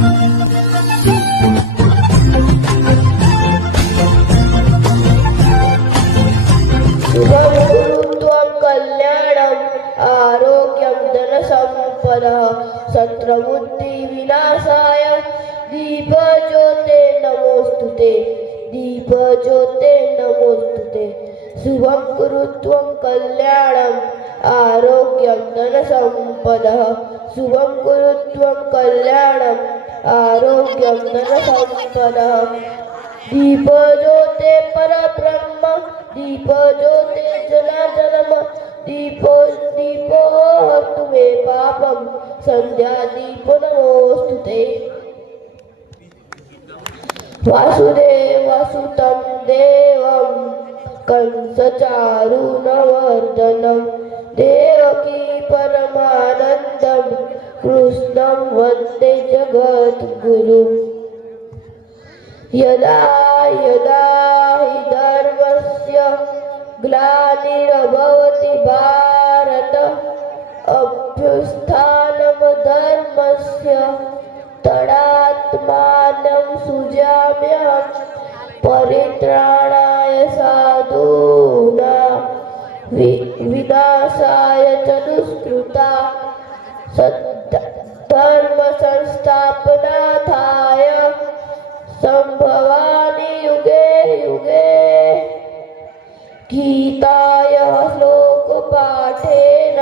शुभं त्वं कल्याणम् आरोग्यं धनसम्पदः शत्रुबुद्धिविनाशाय दीपज्योते नमोस्तुते दीपज्योते नमोस्तुते शुभं कुरु त्वं कल्याणम् आरोग्यं धनसम्पदः शुभं कुरु त्वं कल्याणम् आरोग्यं धनसम्पदः दीपज्योते परब्रह्म दीपज्योते जनार्दनम दीपो हरतु मे पापं सन्ध्यादीपो नमोस्तुते वासुदेवसुतं देवं कंसचारुणमर्दनं देवकी परमानन्दं कृष्णं वन्दे जगद्गुरुम् यदा यदा हि धर्मस्य ग्लानिर्भवति भारत अभ्युत्थानमधर्मस्य तदात्मानं सृजाम्यहं परित्राणाय साधूनां विनाशाय च दुष्कृतां धर्मसंस्थापनार्थाय संभवामि युगे युगे गीतायाः श्लोकपाठेन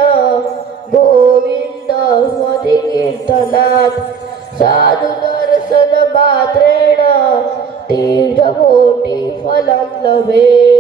गोविन्द स्मृतिकीर्तनात् साधुदर्शनमात्रेण तीर्थकोटिफलं लभेत्।